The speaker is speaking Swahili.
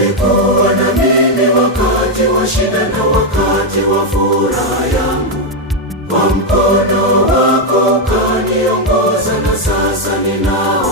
Ulikuwa na mimi wakati wa shida na wakati wa furaha yangu. Kwa mkono wako ukaniongoza, na sasa ninao